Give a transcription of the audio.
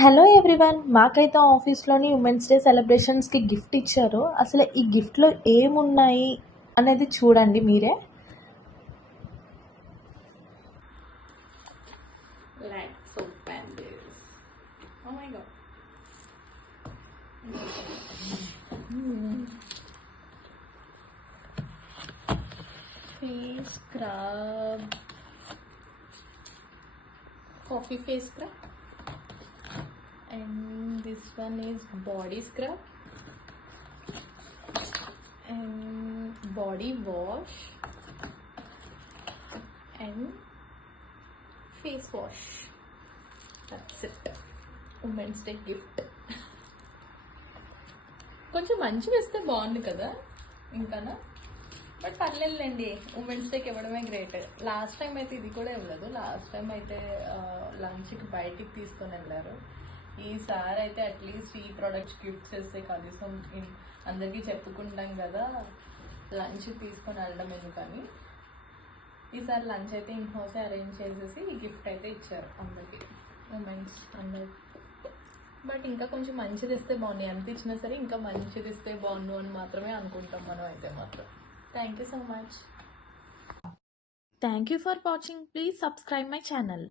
Hello everyone, మాకైతే ఆఫీస్లోని women's day సెలబ్రేషన్స్కి గిఫ్ట్ ఇచ్చారు. అసలు ఈ గిఫ్ట్లో ఏమున్నాయి అనేది చూడండి మీరే. Let's open this. Oh my god. Face scrub. Coffee face scrub. And this one is body scrub. And body wash. And face wash. That's it. Women's Day gift. కొంచెం మంచి వేస్తే బాగుంది కదా ఇంకానా, బట్ పర్లేదులేండి. ఉమెన్స్ డేకి ఇవ్వడమే గ్రేట్. లాస్ట్ టైం అయితే ఇది కూడా ఇవ్వలేదు. లాస్ట్ టైం అయితే లంచ్కి బయటికి తీసుకొని వెళ్ళారు. ఈసారి అయితే అట్లీస్ట్ ఈ ప్రోడక్ట్స్ గిఫ్ట్స్ వేస్తే కనీసం అందరికీ చెప్పుకుంటాం కదా, లంచ్ తీసుకొని వెళ్ళడం ఎందుకని ఈసారి లంచ్ అయితే ఇన్ హౌసే అరేంజ్ చేసేసి ఈ గిఫ్ట్ అయితే ఇచ్చారు అందరికి, ఉమెన్స్ అందరికి. బట్ ఇంకా కొంచెం మంచిది ఇస్తే బాగుంది. ఎంత ఇచ్చినా సరే ఇంకా మంచిది ఇస్తే బాగుండు అని మాత్రమే అనుకుంటాం మనం అయితే మాత్రం. Thank you so much. Thank you for watching. Please subscribe my channel.